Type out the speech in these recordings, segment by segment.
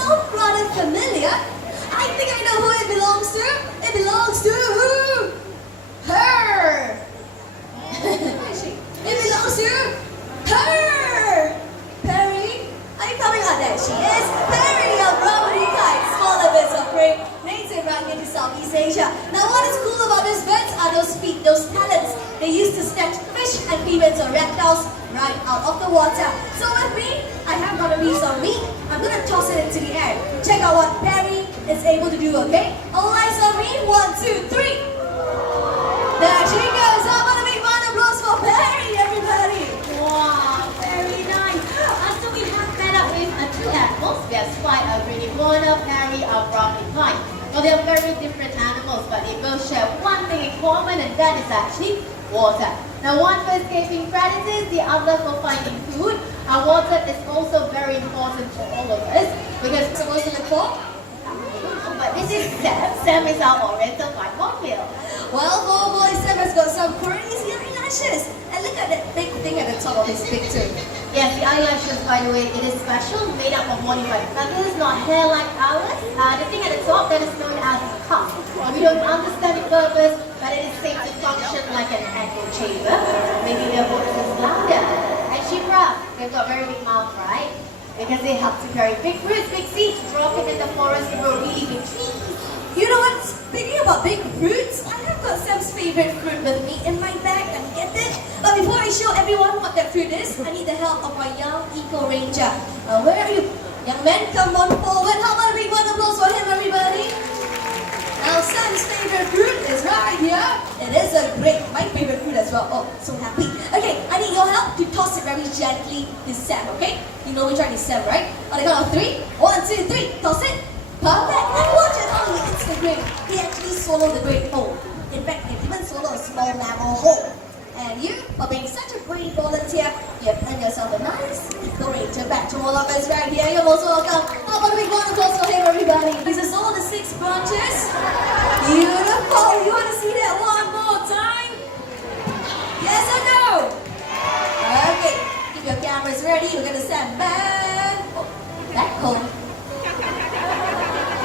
sound rather familiar. I think I know who it belongs to. It belongs to who? Her. Where is she? It belongs to her. Perry, are you coming out? There she is. Perry of Robbery Kite, smaller birds of prey, native right here to Southeast Asia. Now what is cool about these birds are those feet, those talons. They used to snatch fish, amphibians or reptiles right out of the water. So with me, I have got a piece on me. I'm going to toss it into the air. Check out what Perry is able to do, okay? All eyes on me. 1, 2, 3. There she goes. How about a big round of applause for Perry, everybody? Wow, very nice. So we have met up with two animals. We have Spike, a greedy warner, Perry, our brownie pine. Well, they are very different animals, but they both share one thing in common, and that is actually water. Now, one for escaping predators, the other for finding food. Our water is also very important for all of us because we're supposed to look for. But this is Sam. Sam is our oriental white bobtail. Well, oh boy, Sam has got some crazy eyelashes. And look at that big thing at the top of his big too. Yes, the eyelashes, by the way, it is special, made up of modified feathers, not hair like ours. The thing at the top that is known as a cuff. We don't understand the purpose, but it is safe to function like an echo chamber, making their voices louder. And Shipra, they've got very big mouth, right? Because they help to carry big fruits, big seeds, drop it in the forest to grow really big trees. You know what? Speaking about big fruits, I have got Sam's favorite fruit with me in my bag. And get it? But before I show everyone what that fruit is, I need the help of my young eco ranger. Where are you? Young man, come on forward. How about a big round of applause for him, everybody? Now Sam's favorite fruit is right here. It is a grape, my favorite fruit as well. Oh, so happy. Okay, I need your help to toss it very gently to Sam, okay? You know which one is Sam, right? On the count of 3. 1, 2, 3. Toss it. Perfect. And watch it how he eats the grape. He actually swallowed the grape whole. In fact, he even swallowed a small mammal whole. And you, for being such a great volunteer, you have earned yourself a nice eco ranger. Back to all of us right here. You're most welcome. How about a big round of applause for him, everybody? This is all the 6 branches. Beautiful. You want to see that one more time? Yes or no? Okay. Keep your cameras ready. We're going to stand back. Oh, back home.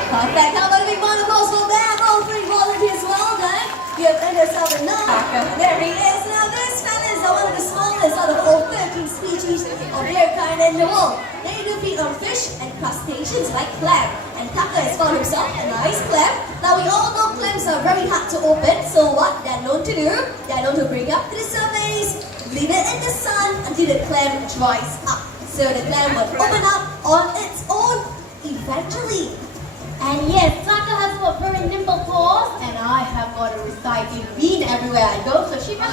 Perfect. How about a big round of applause for them? All 3 volunteers, well done. You have earned yourself a nice. There he is. Now this fella is one of the smallest out of all 13 species of their kind in the world. They do feed on fish and crustaceans like clam. And Tucker has found himself a nice clam. Now we all know clams are very hard to open. So what they're known to do, they're known to bring up to the surface, leave it in the sun until the clam dries up. So the clam will open up on its own eventually. And yes, Tucker has got very nimble paws, and I have got a recycling bin everywhere I go, so Shipra.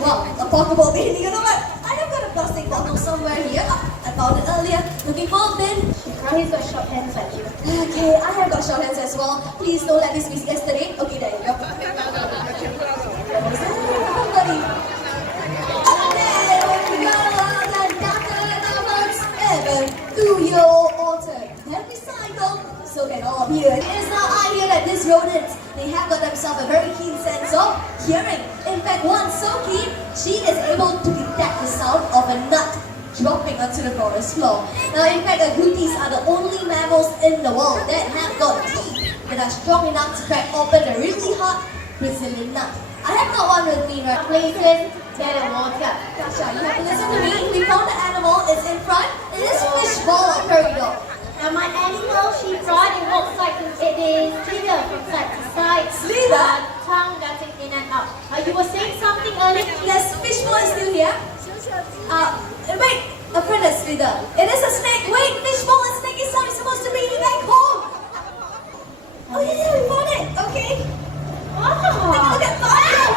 Wow, a portable bin. You know what? I have got a plastic bottle somewhere here. I found it earlier. Looking for a bin. Shipra, he's got short hands like you. Okay, I have got short hands as well. Please don't let this be yesterday. Okay, there you go. Buddy. Okay, we go. The Tucker numbers 7 to your altar. And recycle. So can all of you. It is now I hear that these rodents, they have got themselves a very keen sense of hearing. In fact, one so keen, she is able to detect the sound of a nut dropping onto the forest floor. Now, in fact, agoutis are the only mammals in the world that have got teeth that are strong enough to crack open a really hard Brazilian nut. I have got one with me right Places, dead and water. Tasha, you have to listen to me. We found the animal, it's in front. It is fishball or corridor. Now my animal, Shipra, it walks like it is slither from side to side. Slither? Tongue darting in and out. You were saying something earlier? Yes, fishball is still here. Wait, a friend is slither. It is a snake. Wait, fishball and snake is supposed to be back home. Oh yeah, we found it. Okay. Wow. Take a look at Fabio.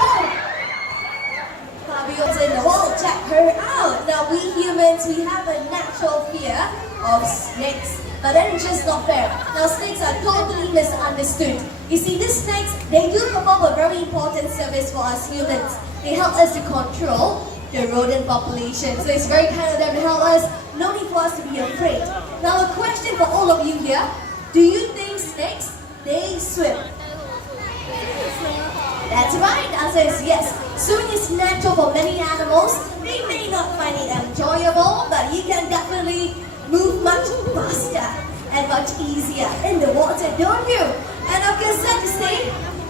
Fabio's in the wall. Check her out. Now we humans, we have a natural fear of snakes. But that is just not fair. Now snakes are totally misunderstood. You see, these snakes, they do perform a very important service for us humans. They help us to control the rodent population. So it's very kind of them to help us. No need for us to be afraid. Now a question for all of you here. Do you think snakes, they swim? That's right, the answer is yes. Swimming is natural for many animals. They may not find it enjoyable, but you can definitely move much faster. much easier in the water, don't you? And of course, sad to say,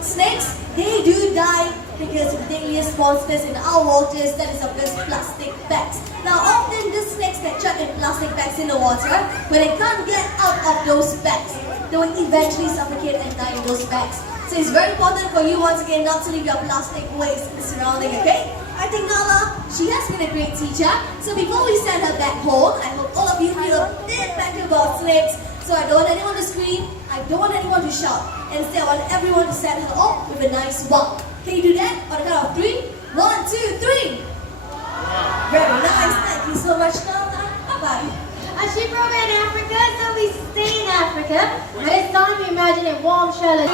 snakes, they do die because of the deadliest monsters in our waters, that is of course plastic bags. Now often the snakes get trapped in plastic bags in the water, but they can't get out of those bags. They will eventually suffocate and die in those bags. So it's very important for you once again not to leave your plastic waste in the surrounding, okay? I think Nala, she has been a great teacher. So before we send her back home, I hope all of you feel a bit better about snakes. So I don't want anyone to scream, I don't want anyone to shout. Instead, I want everyone to send her off with a nice wow. Can you do that? On the count of 3. 1, 2, 3. Very nice. Thank you so much, Nala. Bye-bye. She grew up in Africa, so we stay in Africa. And it's time to imagine a warm shelter.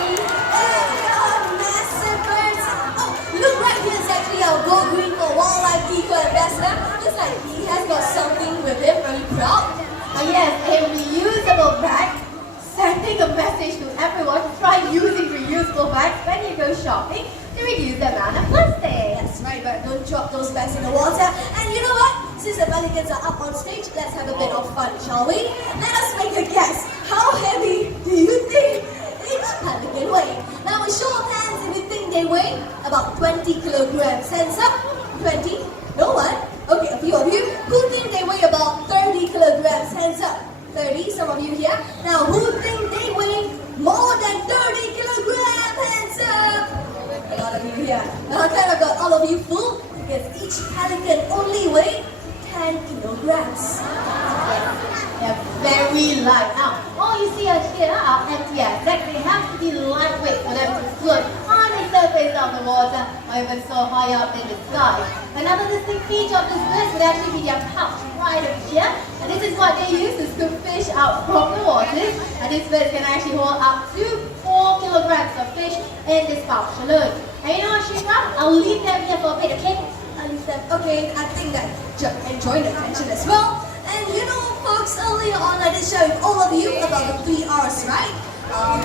Massive birds. Oh, look right here is actually our Go Green for Wildlife Eco Ambassador. Looks like he has got something with him, very proud. Oh yes, a reusable bag. Sending a message to everyone to try using reusable bags when you go shopping to reduce the amount of plastic. That's right, but don't drop those bags in the water. And you know what? Since the pelicans are up on stage, let's have a bit of fun, shall we? Let us make a guess. How heavy do you think each pelican weighs? Now, a show of hands if you think they weigh about 20 kilograms. Hands up. 20? No one? Okay, a few of you. Who think they weigh about 30 kilograms? Hands up. 30, some of you here. Now, who think they weigh more than 30 kilograms? Hands up. A lot of you here. Now, I kind of got all of you fooled because each pelican only weighs 10 kilograms. They're very light. Now, all you see here are empty eggs. They have to be lightweight for them to float on the surface of the water or even so high up in the sky. Another distinct feature of this bird would actually be their pouch right up here. And this is what they use to scoop fish out from the waters. And this bird can actually hold up to 4 kilograms of fish in this pouch alone. And you know what, Shifra? I'll leave them here for a bit, okay? Okay, I think that enjoy the attention as well. And you know, folks, earlier on I did share with all of you about the 3 R's, right?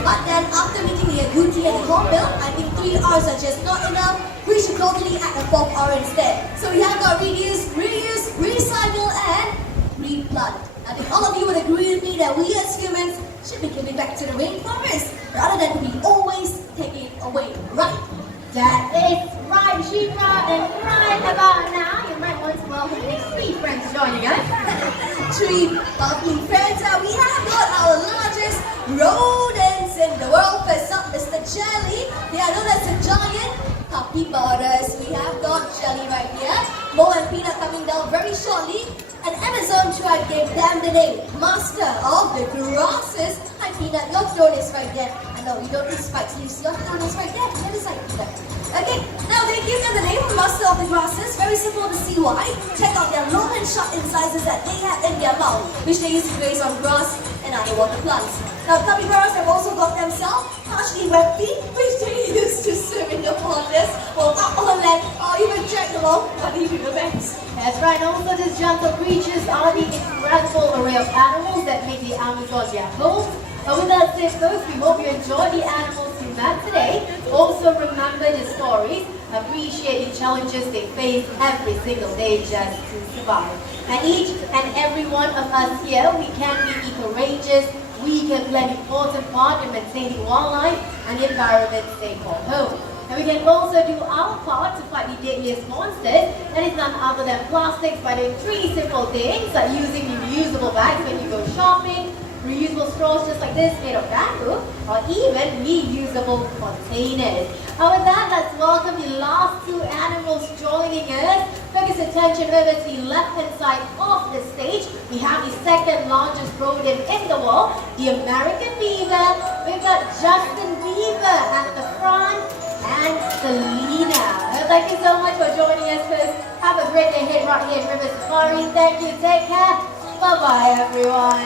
But then after meeting the Agouti and the Hornbill, I think 3 R's are just not enough. We should totally add a 4th R instead. So we have got reduce, reuse, recycle, and replant. I think all of you would agree with me that we as humans should be giving back to the rainforest rather than be always taking it away, right? That is right, Shifra, and right about now, you might want to welcome the next 3 friends joining us. 3 lovely friends. Now we have got our largest rodents in the world. First up, Mr. Jelly. They are known as the giant capybaras. We have got Jelly right here. Mo and Peanut coming down very shortly. An Amazon tribe gave them the name Master of the Grasses. Hi Peanut, your throne is right there. I know, you don't need spikes leaves. Your throne is right there. The other side, Peanut. Okay, now they give them the name Master of the Grasses. Very simple to see why. Check out their long and sharp incisors that they have in their mouth, which they use to graze on grass and other water plants. Now capybaras have also got themselves partially web feet, which they use to swim in the waters or up on land or even drag along body riverbeds. That's right, and also these gentle creatures are the incredible array of animals that make the Amazon their home. But with that said, folks, we hope you enjoy the animals you met today. Also remember the stories, appreciate the challenges they face every single day just to survive. And each and every one of us here, we can be eco-rangers. We can play an important part in maintaining wildlife and the environment they call home. And we can also do our part to fight the deadliest monsters. That is none other than plastics by doing 3 simple things, like using reusable bags when you go shopping, reusable straws just like this made of bamboo, or even reusable containers. And with that, let's welcome the last 2 animals joining us. Focus attention over to the left-hand side of the stage. We have the 2nd largest rodent in the world, the American beaver. We've got Justin Bieber at the front and Selena. Thank you so much for joining us, folks. Have a great day ahead right here in River Safari. Thank you. Take care. Bye-bye, everyone.